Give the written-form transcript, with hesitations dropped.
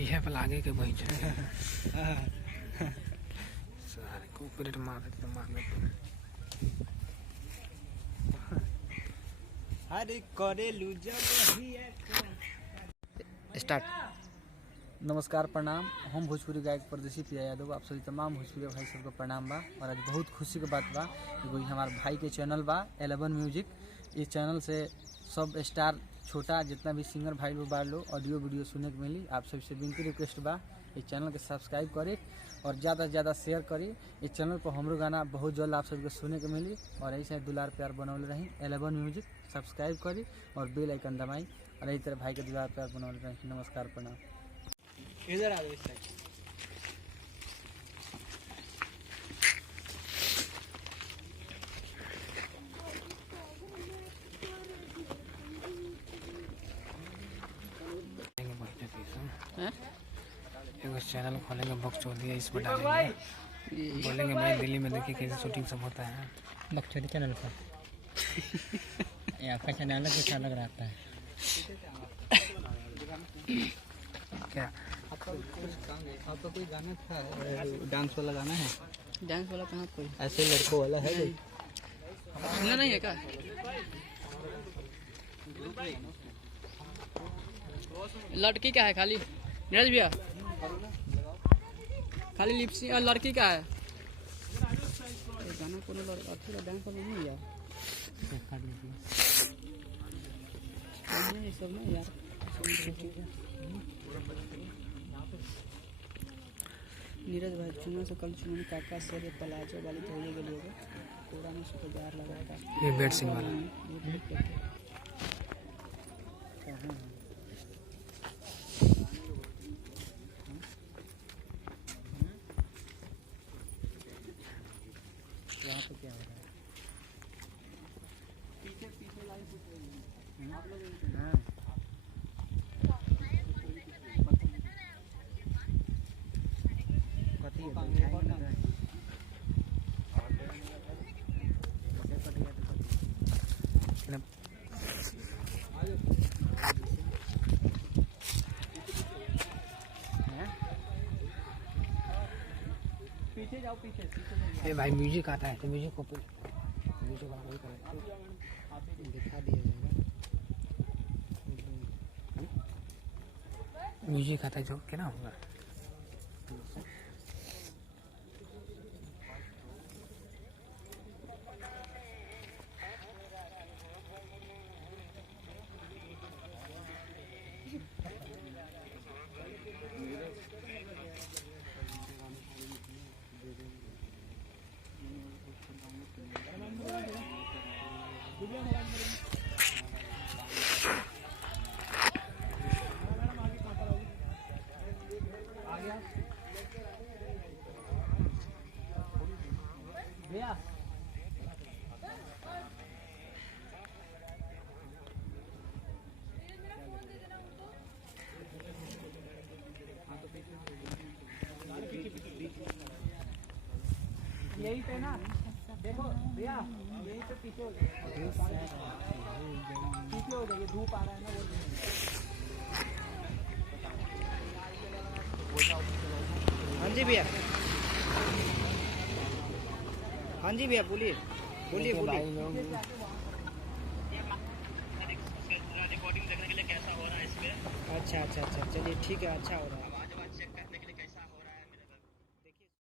है पर आगे के वही सारे कोपरेट मार देते अरे करे लूजा स्टार्ट। नमस्कार प्रणाम, हम भोजपुरी गायक परदेसी पिया यादव आप सभी तमाम भोजपुरी भाई सबको प्रणाम बा। और आज बहुत खुशी की बात बा, एगो हमारे भाई के चैनल बा 11 म्यूजिक। इस चैनल से सब स्टार छोटा जितना भी सिंगर भाई लोग बार लो ऑडियो वीडियो सुने को मिली। आप सबसे विनती रिक्वेस्ट बा इस चैनल के सब्सक्राइब करी और ज़्यादा से ज़्यादा शेयर करी। इस चैनल पर हमरो गाना बहुत जल्द आप सबको सुने को मिली और ऐसे दुलार प्यार बनौले रही। 11 म्यूजिक सब्सक्राइब करी और बेल आइकन दबाई और यही तरह भाई के दुलार प्यार बनौले रही। नमस्कार प्रणाम। इधर आ जाओ इस साइड। चैनल खोलेंगे बकचोदी इस पर डालेंगे, बोलेंगे भाई दिल्ली में देखिए कैसे शूटिंग सब होता है। बकचोदी चैनल पर आपका चैनल कैसा लग रहा है? क्या आपका कोई गाना था डांस वाला गाना है? डांस वाला कहाँ कोई ऐसे लड़कों वाला है कोई? सुना नहीं है क्या? लड़की का है खाली नीरज भैया, खाली लिपसी और लड़की का है गाना। कोनो लड़का डांस वाला नहीं यार, नहीं सब नहीं यार। नीरज भाई चुना से कल चुना काका से पलाजो वाली धोने के लिए पूरा में सुपर जार लगा था। ये बेड सिंग वाला यहाँ पे क्या हो रहा है? पीछे पीछे लाइन आप लोग हाँ कथी है पीछे जाओ पीछे ये भाई म्यूजिक आता है तो म्यूजिक को म्यूजिक वाला कोई करे दिखा दिया जाएगा। म्यूजिक आता है जो क्या ना होगा भैया यही पे ना देखो भैया यही पे पीछे हो जाइए, पीछे हो जाइए, धूप आ रहा है ना वो। हाँ जी भैया, हाँ जी भैया बोलिए बोलिए बोलिए। रिकॉर्डिंग देखने के लिए कैसा हो रहा है इसमें? अच्छा अच्छा अच्छा चलिए ठीक है, अच्छा हो रहा है।